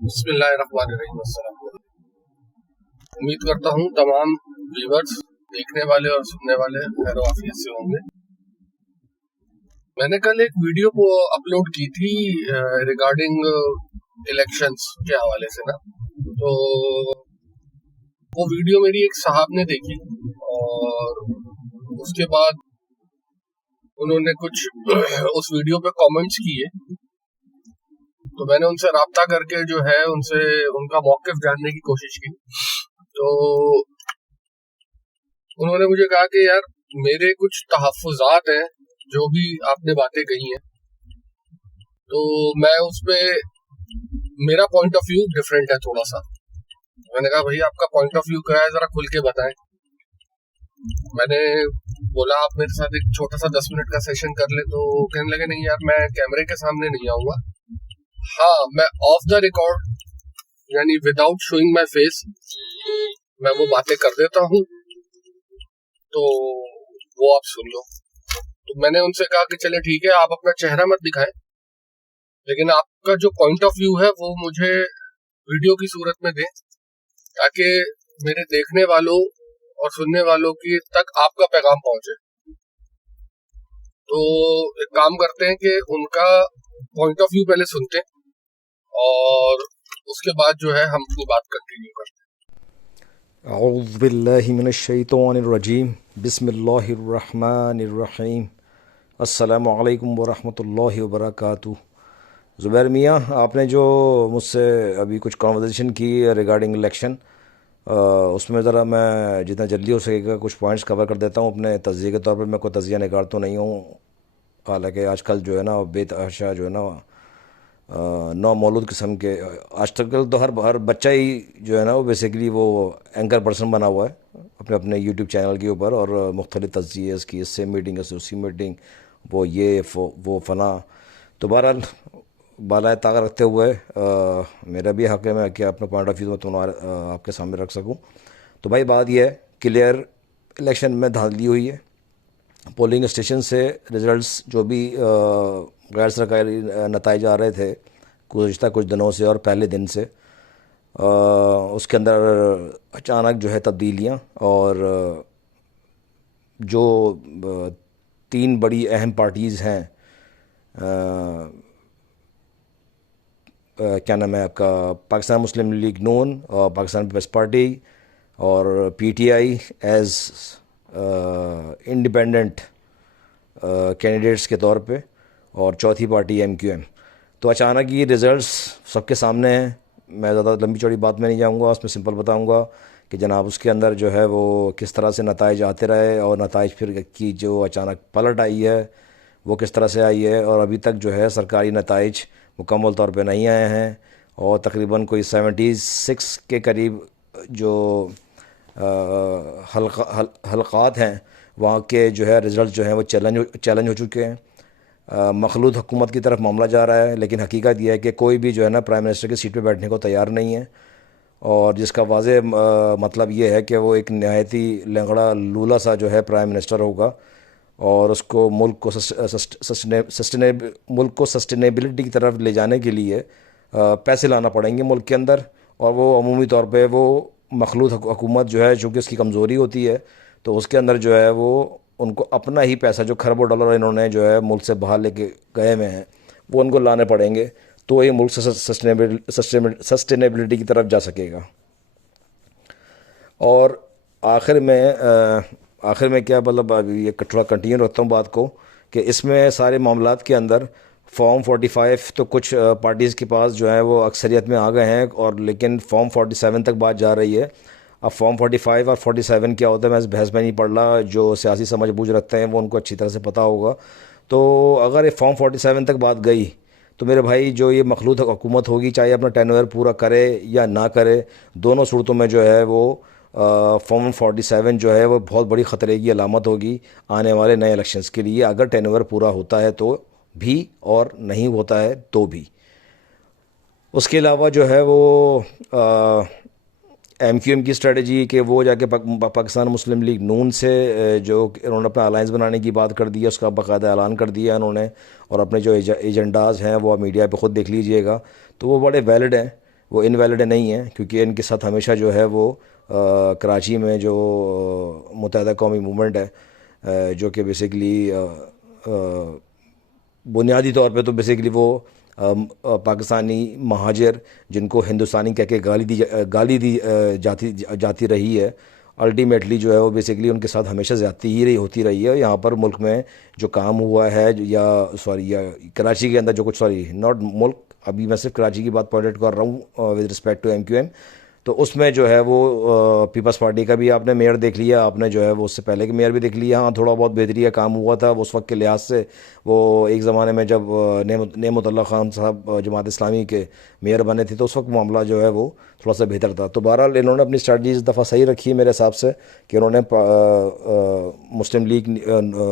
بسم اللہ الرحمن الرحیم۔ السلام علیکم۔ امید کرتا ہوں تمام ویورز دیکھنے والے اور سننے والے خیر و عافیت سے ہوں گے۔ میں نے کل ایک ویڈیو کو اپلوڈ کی تھی ریگارڈنگ الیکشنز کے حوالے سے نا، تو وہ ویڈیو میری ایک صاحب نے دیکھی اور اس کے بعد انہوں نے کچھ اس ویڈیو پہ کامنٹس کیے، تو میں نے ان سے رابطہ کر کے جو ہے ان سے ان کا موقف جاننے کی کوشش کی۔ تو انہوں نے مجھے کہا کہ یار میرے کچھ تحفظات ہیں جو بھی آپ نے باتیں کہی ہیں، تو میں اس پہ میرا پوائنٹ آف ویو ڈفرینٹ ہے تھوڑا سا۔ میں نے کہا بھائی آپ کا پوائنٹ آف ویو کیا ہے، ذرا کھل کے بتائیں۔ میں نے بولا آپ میرے ساتھ ایک چھوٹا سا 10 منٹ کا سیشن کر لیں، تو کہنے لگے نہیں یار میں کیمرے کے سامنے نہیں آؤں گا، ہاں میں آف دا ریکارڈ یعنی وداؤٹ شوئنگ مائی فیس میں وہ باتیں کر دیتا ہوں، تو وہ آپ سن لو۔ تو میں نے ان سے کہا کہ چلے ٹھیک ہے، آپ اپنا چہرہ مت دکھائیں، لیکن آپ کا جو پوائنٹ آف ویو ہے وہ مجھے ویڈیو کی صورت میں دیں، تاکہ میرے دیکھنے والوں اور سننے والوں کی تک آپ کا پیغام پہنچے۔ تو ایک کام کرتے ہیں کہ ان کا پوائنٹ آف ویو پہلے سنتے ہیں اور اس کے بعد جو ہے ہم اپنی بات کنٹینیو کرتے ہیں۔ اعوذ باللہ من الشیطان الرجیم، بسم اللہ الرحمن الرحیم، السلام علیکم ورحمۃ اللہ وبرکاتہ۔ زبیر میاں، آپ نے جو مجھ سے ابھی کچھ کنورسیشن کی ریگارڈنگ الیکشن، اس میں ذرا میں جتنا جلدی ہو سکے گا کچھ پوائنٹس کور کر دیتا ہوں اپنے تجزیے کے طور پر۔ میں کوئی تجزیہ نگار تو نہیں ہوں، حالانکہ آج کل جو ہے نا بے تحاشا جو ہے نا نو مولود قسم کے، آج تک تو ہر بچہ ہی جو ہے نا وہ بیسیکلی وہ اینکر پرسن بنا ہوا ہے اپنے یوٹیوب چینل کے اوپر، اور مختلف تجزیے اس کی، اس سے میٹنگ، اس سے اسی میٹنگ، وہ یہ وہ فلاں۔ تو بہرحال بالائے طاقت رکھتے ہوئے میرا بھی حق ہے میں کہ اپنا پوائنٹ آف ویو میں آپ کے سامنے رکھ سکوں۔ تو بھائی بات یہ ہے، کلیئر الیکشن میں دھاندلی ہوئی ہے، پولنگ اسٹیشن سے ریزلٹس جو بھی غیر سرکاری نتائج آ رہے تھے گزشتہ کچھ دنوں سے اور پہلے دن سے، اس کے اندر اچانک جو ہے تبدیلیاں، اور جو 3 بڑی اہم پارٹیز ہیں، کیا نام ہے آپ کا، پاکستان مسلم لیگ نون اور پاکستان پیپلز پارٹی اور P T I as independent candidates کے طور پہ، اور چوتھی پارٹی ایم کیو ایم۔ تو اچانک یہ ریزلٹس سب کے سامنے ہیں۔ میں زیادہ لمبی چوڑی بات میں نہیں جاؤں گا، اس میں سمپل بتاؤں گا کہ جناب اس کے اندر جو ہے وہ کس طرح سے نتائج آتے رہے، اور نتائج پھر کی جو اچانک پلٹ آئی ہے وہ کس طرح سے آئی ہے، اور ابھی تک جو ہے سرکاری نتائج مکمل طور پہ نہیں آئے ہیں، اور تقریباً کوئی 76 کے قریب جو حلقات ہیں وہاں کے جو ہے رزلٹ جو ہیں وہ چیلنج ہو چکے ہیں۔ مخلوط حکومت کی طرف معاملہ جا رہا ہے، لیکن حقیقت یہ ہے کہ کوئی بھی جو ہے نا پرائم منسٹر کی سیٹ پہ بیٹھنے کو تیار نہیں ہے، اور جس کا واضح مطلب یہ ہے کہ وہ ایک نہایت ہی لنگڑا لولا سا جو ہے پرائم منسٹر ہوگا، اور اس کو ملک کو سسٹینیبلٹی کی طرف لے جانے کے لیے پیسے لانا پڑیں گے ملک کے اندر، اور وہ عمومی طور پہ وہ مخلوط حکومت جو ہے چونکہ اس کی کمزوری ہوتی ہے، تو اس کے اندر جو ہے وہ ان کو اپنا ہی پیسہ جو کھربوں ڈالر انہوں نے جو ہے ملک سے باہر لے کے گئے ہوئے ہیں وہ ان کو لانے پڑیں گے، تو یہ ملک سے سسٹینیبلٹی کی طرف جا سکے گا۔ اور آخر میں کیا مطلب یہ تھوڑا کنٹینیو رکھتا ہوں بات کو، کہ اس میں سارے معاملات کے اندر فارم 45 تو کچھ پارٹیز کے پاس جو ہے وہ اکثریت میں آ گئے ہیں، اور لیکن فارم 47 تک بات جا رہی ہے۔ اب فارم 45 اور 47 کیا ہوتا ہے میں اس بحث میں نہیں پڑھ رہا، جو سیاسی سمجھ بوجھ رکھتے ہیں وہ ان کو اچھی طرح سے پتہ ہوگا۔ تو اگر یہ فارم 47 تک بات گئی تو میرے بھائی جو یہ مخلوط حکومت ہوگی، چاہے اپنا ٹینور پورا کرے یا نہ کرے، دونوں صورتوں میں جو ہے وہ فارم 47 جو ہے وہ بہت بڑی خطرے کی علامت ہوگی آنے والے نئے الیکشنز کے لیے، اگر ٹینور پورا ہوتا ہے تو بھی اور نہیں ہوتا ہے تو بھی۔ اس کے علاوہ جو ہے وہ ایم کیو ایم کی اسٹریٹجی کہ وہ جا کے پاکستان مسلم لیگ نون سے جو انہوں نے اپنا الائنس بنانے کی بات کر دی ہے، اس کا باقاعدہ اعلان کر دیا انہوں نے، اور اپنے جو ایجنڈاز ہیں وہ میڈیا پہ خود دیکھ لیجئے گا، تو وہ بڑے ویلڈ ہیں۔ وہ انویلڈ نہیں ہیں، کیونکہ ان کے ساتھ ہمیشہ جو ہے وہ کراچی میں جو متحدہ قومی موومنٹ ہے، جو کہ بیسیکلی بنیادی طور پہ تو بیسیکلی وہ پاکستانی مہاجر جن کو ہندوستانی کہہ کے گالی دی جاتی رہی ہے، الٹیمیٹلی جو ہے وہ بیسیکلی ان کے ساتھ ہمیشہ زیادتی ہی ہوتی رہی ہے۔ یہاں پر ملک میں جو کام ہوا ہے یا کراچی کے اندر جو کچھ ناٹ ملک، ابھی میں صرف کراچی کی بات پوائنٹ آؤٹ کر رہا ہوں ود رسپیکٹ ٹو MQM، تو اس میں جو ہے وہ پیپلز پارٹی کا بھی آپ نے میئر دیکھ لیا، آپ نے جو ہے وہ اس سے پہلے کے میئر بھی دیکھ لیا۔ ہاں تھوڑا بہت بہتری کا کام ہوا تھا اس وقت کے لحاظ سے، وہ ایک زمانے میں جب نعمت اللہ خان صاحب جماعت اسلامی کے میئر بنے تھے تو اس وقت معاملہ جو ہے وہ تھوڑا سا بہتر تھا۔ تو بہرحال انہوں نے اپنی اسٹریٹجی اس دفعہ صحیح رکھی ہے میرے حساب سے، کہ انہوں نے مسلم لیگ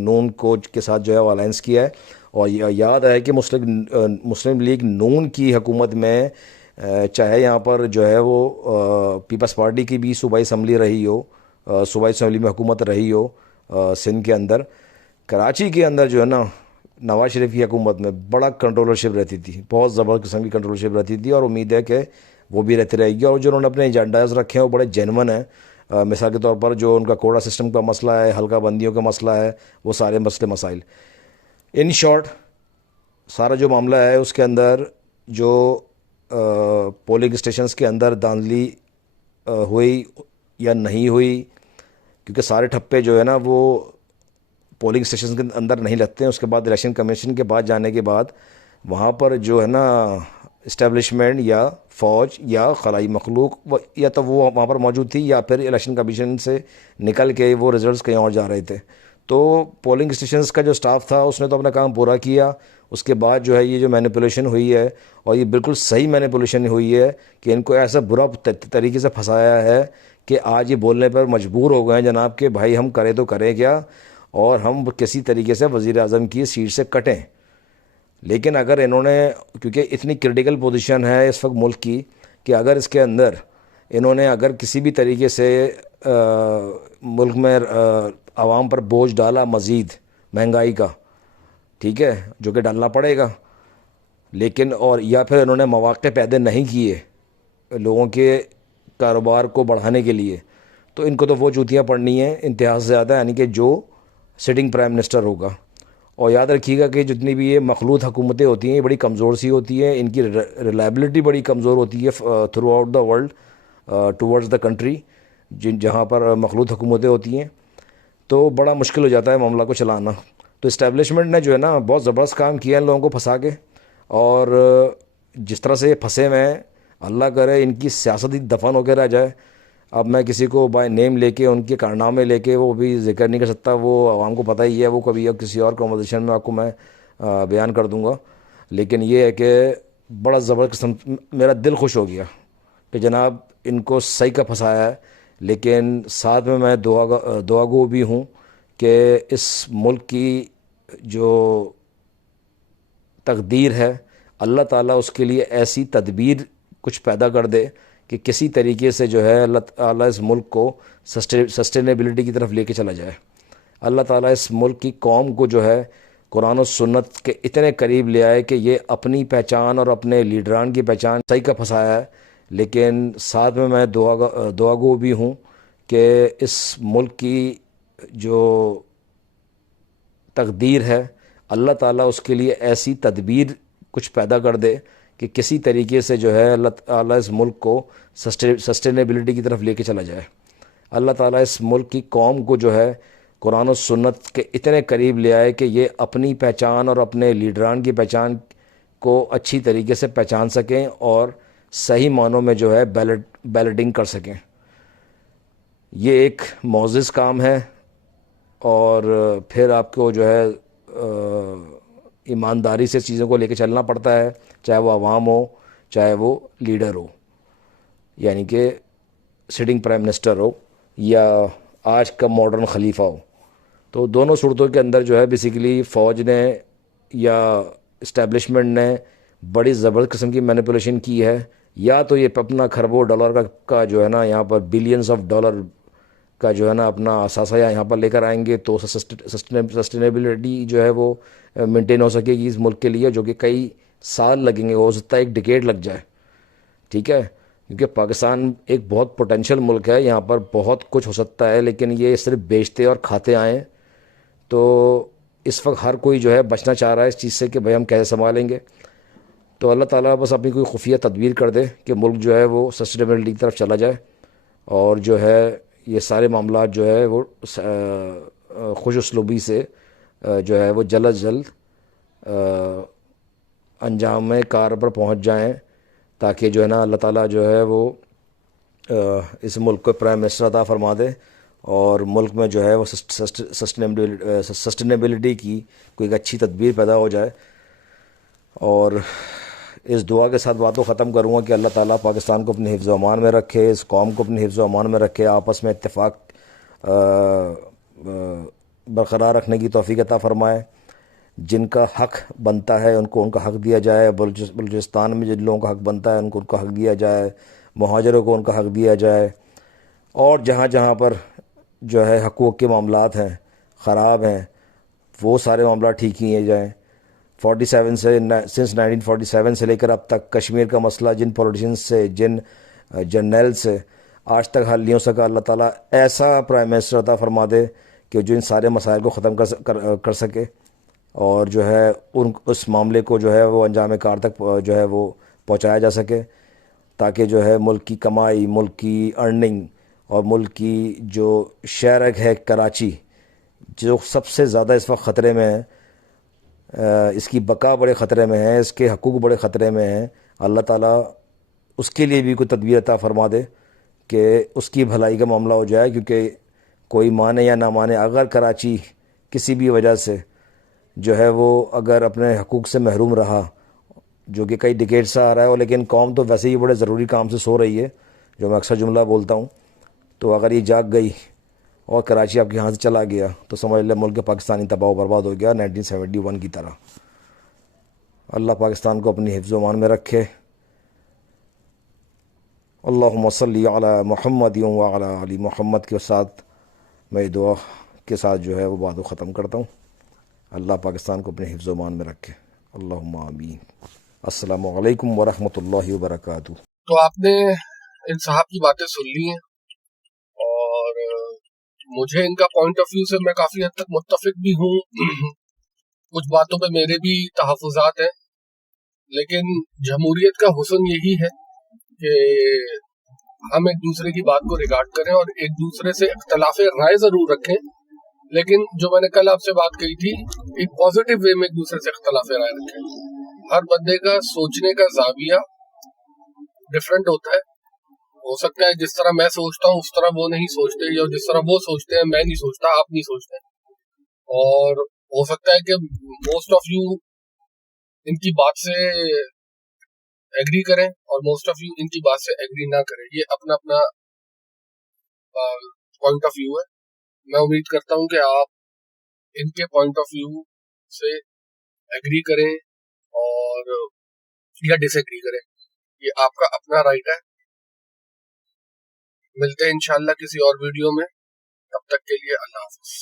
نون کو کے ساتھ جو ہے وہ الائنس کیا ہے، اور یاد ہے کہ مسلم لیگ نون کی حکومت میں چاہے یہاں پر جو ہے وہ پیپلز پارٹی کی بھی صوبائی اسمبلی رہی ہو، صوبائی اسمبلی میں حکومت رہی ہو سندھ کے اندر، کراچی کے اندر جو ہے نا نواز شریف کی حکومت میں بڑا کنٹرولرشپ رہتی تھی، بہت زبردست قسم کی کنٹرولرشپ رہتی تھی، اور امید ہے کہ وہ بھی رہتی رہے گی۔ اور جو انہوں نے اپنے ایجنڈاز رکھے ہیں وہ بڑے جینون ہیں۔ مثال کے طور پر جو ان کا کوڑا سسٹم کا مسئلہ ہے، حلقہ بندیوں کا مسئلہ ہے، وہ سارے مسائل ان شارٹ سارا جو معاملہ ہے اس کے اندر جو پولنگ اسٹیشنز کے اندر دھاندلی ہوئی یا نہیں ہوئی، کیونکہ سارے ٹھپے جو ہے نا وہ پولنگ اسٹیشن کے اندر نہیں لگتے ہیں، اس کے بعد الیکشن کمیشن کے بعد جانے کے بعد وہاں پر جو ہے نا اسٹیبلشمنٹ یا فوج یا خلائی مخلوق یا تو وہ وہاں پر موجود تھی، یا پھر الیکشن کمیشن سے نکل کے وہ ریزلٹس کہیں اور جا رہے تھے۔ تو پولنگ اسٹیشنز کا جو سٹاف تھا اس نے تو اپنا کام پورا کیا۔ اس کے بعد جو ہے یہ جو مینیپولیشن ہوئی ہے، اور یہ بالکل صحیح مینیپولیشن ہوئی ہے کہ ان کو ایسا برا طریقے سے پھنسایا ہے کہ آج یہ بولنے پر مجبور ہو گئے ہیں جناب کہ بھائی ہم کریں تو کریں کیا، اور ہم کسی طریقے سے وزیر اعظم کی سیٹ سے کٹیں۔ لیکن اگر انہوں نے، کیونکہ اتنی کرٹیکل پوزیشن ہے اس وقت ملک کی، کہ اگر اس کے اندر انہوں نے اگر کسی بھی طریقے سے ملک میں عوام پر بوجھ ڈالا مزید مہنگائی کا، ٹھیک ہے، جو کہ ڈالنا پڑے گا، لیکن اور یا پھر انہوں نے مواقع پیدا نہیں کیے لوگوں کے کاروبار کو بڑھانے کے لیے، تو ان کو تو وہ جوتیاں پڑنی ہیں انتہا سے زیادہ، یعنی کہ جو سٹنگ پرائم منسٹر ہوگا۔ اور یاد رکھیے گا کہ جتنی بھی یہ مخلوط حکومتیں ہوتی ہیں یہ بڑی کمزور سی ہوتی ہیں، ان کی ریلائبلٹی بڑی کمزور ہوتی ہے through out the world towards the country, جہاں پر مخلوط حکومتیں ہوتی ہیں، تو بڑا مشکل ہو جاتا ہے معاملہ کو چلانا۔ تو اسٹیبلشمنٹ نے جو ہے نا بہت زبردست کام کیا ان لوگوں کو پھنسا کے، اور جس طرح سے یہ پھنسے ہوئے ہیں اللہ کرے ان کی سیاست ہی دفن ہو کے رہ جائے۔ اب میں کسی کو بائی نیم لے کے ان کے کارنامے لے کے وہ بھی ذکر نہیں کر سکتا، وہ عوام کو پتہ ہی ہے، وہ کبھی اب کسی اور کنورسیشن میں آپ کو میں بیان کر دوں گا۔ لیکن یہ ہے کہ بڑا زبردست قسم، میرا دل خوش ہو گیا کہ جناب ان کو صحیح کا پھنسایا ہے، لیکن ساتھ میں دعا گو بھی ہوں کہ اس ملک کی جو تقدیر ہے اللہ تعالیٰ اس کے لیے ایسی تدبیر کچھ پیدا کر دے کہ کسی طریقے سے جو ہے اللہ تعالیٰ اس ملک کو سسٹینیبلٹی کی طرف لے کے چلا جائے۔ اللہ تعالیٰ اس ملک کی قوم کو جو ہے قرآن و سنت کے اتنے قریب لے آئے کہ یہ اپنی پہچان اور اپنے لیڈران کی پہچان صحیح کا پھنسایا ہے، لیکن ساتھ میں دعا گو بھی ہوں کہ اس ملک کی جو تقدیر ہے اللہ تعالیٰ اس کے لیے ایسی تدبیر کچھ پیدا کر دے کہ کسی طریقے سے جو ہے اللہ تعالیٰ اس ملک کو سسٹینیبلٹی کی طرف لے کے چلا جائے۔ اللہ تعالیٰ اس ملک کی قوم کو جو ہے قرآن و سنت کے اتنے قریب لے آئے کہ یہ اپنی پہچان اور اپنے لیڈران کی پہچان کو اچھی طریقے سے پہچان سکیں اور صحیح معنوں میں جو ہے بیلٹنگ کر سکیں۔ یہ ایک معزز کام ہے، اور پھر آپ کو جو ہے ایمانداری سے چیزوں کو لے کے چلنا پڑتا ہے، چاہے وہ عوام ہو چاہے وہ لیڈر ہو، یعنی کہ سٹنگ پرائم منسٹر ہو یا آج کا ماڈرن خلیفہ ہو۔ تو دونوں صورتوں کے اندر جو ہے بیسیکلی فوج نے یا اسٹیبلشمنٹ نے بڑی زبردست قسم کی مینیپولیشن کی ہے، یا تو یہ اپنا کھربوں ڈالر کا جو ہے نا یہاں پر بلینز آف ڈالر کا جو ہے نا اپنا اثاثہ یہاں پر لے کر آئیں گے تو سسٹینیبلٹی جو ہے وہ مینٹین ہو سکے گی اس ملک کے لیے، جو کہ کئی سال لگیں گے، ہو سکتا ہے ایک ڈیکیڈ لگ جائے۔ ٹھیک ہے، کیونکہ پاکستان ایک بہت پوٹینشیل ملک ہے، یہاں پر بہت کچھ ہو سکتا ہے، لیکن یہ صرف بیچتے اور کھاتے آئیں. تو اس وقت ہر کوئی جو ہے بچنا چاہ رہا ہے اس چیز سے کہ بھائی ہم کیسے سنبھالیں گے. تو اللہ تعالیٰ بس اپنی کوئی خفیہ تدبیر کر دے کہ ملک جو ہے وہ سسٹینیبلٹی کی طرف چلا جائے، اور جو ہے یہ سارے معاملات جو ہے وہ خوش اسلوبی سے جو ہے وہ جلد از جلد انجام کار پر پہنچ جائیں، تاکہ جو ہے نا اللہ تعالیٰ جو ہے وہ اس ملک کو پرائم منسٹر عطا فرما دے، اور ملک میں جو ہے وہ سسٹینیبلٹی کی کوئی ایک اچھی تدبیر پیدا ہو جائے. اور اس دعا کے ساتھ باتوں ختم کروں گا کہ اللہ تعالیٰ پاکستان کو اپنے حفظ و امان میں رکھے، اس قوم کو اپنے حفظ و امان میں رکھے، آپس میں اتفاق برقرار رکھنے کی توفیق عطا فرمائے. جن کا حق بنتا ہے ان کو ان کا حق دیا جائے، بلوچستان میں جن لوگوں کا حق بنتا ہے ان کو ان کا حق دیا جائے، مہاجروں کو ان کا حق دیا جائے، اور جہاں جہاں پر جو ہے حقوق کے معاملات ہیں خراب ہیں وہ سارے معاملات ٹھیک کیے جائیں. 47 سے سنس 1947 سے لے کر اب تک کشمیر کا مسئلہ جن پولیٹیشنز سے، جن جرنیل سے آج تک حل نہیں ہو سکا، اللہ تعالیٰ ایسا پرائم منسٹر عطا فرما دے کہ جو ان سارے مسائل کو ختم کر سکے، اور جو ہے اس معاملے کو جو ہے وہ انجام کار تک جو ہے وہ پہنچایا جا سکے، تاکہ جو ہے ملک کی کمائی، ملک کی ارننگ، اور ملک کی جو شہر ہے کراچی جو سب سے زیادہ اس وقت خطرے میں ہے، اس کی بقا بڑے خطرے میں ہے، اس کے حقوق بڑے خطرے میں ہیں، اللہ تعالیٰ اس کے لیے بھی کوئی تدبیر عطا فرما دے کہ اس کی بھلائی کا معاملہ ہو جائے. کیونکہ کوئی مانے یا نہ مانے، اگر کراچی کسی بھی وجہ سے جو ہے وہ اگر اپنے حقوق سے محروم رہا، جو کہ کئی ڈیکیڈ سے آ رہا ہے، لیکن قوم تو ویسے ہی بڑے ضروری کام سے سو رہی ہے، جو میں اکثر جملہ بولتا ہوں، تو اگر یہ جاگ گئی اور کراچی آپ کے ہاں سے چلا گیا تو سمجھ لیں ملک پاکستانی تباہ و برباد ہو گیا 1971 کی طرح. اللہ پاکستان کو اپنی حفظ و امان میں رکھے. اللہم صلی علی محمد وعلی علی محمد کے ساتھ میں دعا کے ساتھ جو ہے وہ بات کو ختم کرتا ہوں. اللہ پاکستان کو اپنے حفظ و امان میں رکھے. اللہم آمین. السلام علیکم ورحمۃ اللہ وبرکاتہ. تو آپ نے ان صاحب کی باتیں سن لی ہیں، اور مجھے ان کا پوائنٹ آف ویو سے میں کافی حد تک متفق بھی ہوں. کچھ باتوں پہ میرے بھی تحفظات ہیں، لیکن جمہوریت کا حسن یہی ہے کہ ہم ایک دوسرے کی بات کو ریگارڈ کریں اور ایک دوسرے سے اختلاف رائے ضرور رکھیں، لیکن جو میں نے کل آپ سے بات کہی تھی، ایک پازیٹیو وے میں ایک دوسرے سے اختلاف رائے رکھیں. ہر بندے کا سوچنے کا زاویہ ڈفرینٹ ہوتا ہے. ہو سکتا ہے جس طرح میں سوچتا ہوں اس طرح وہ نہیں سوچتے، یا جس طرح وہ سوچتے ہیں میں نہیں سوچتا، آپ نہیں سوچتے. اور ہو سکتا ہے کہ موسٹ آف یو ان کی بات سے ایگری کریں اور موسٹ آف یو ان کی بات سے ایگری نہ کریں. یہ اپنا اپنا پوائنٹ آف ویو ہے. میں امید کرتا ہوں کہ آپ ان کے پوائنٹ آف ویو سے ایگری کریں اور یا ڈس ایگری کریں. یہ آپ کا اپنا رائٹ ہے. ملتے ہیں انشاءاللہ کسی اور ویڈیو میں. تب تک کے لیے اللہ حافظ.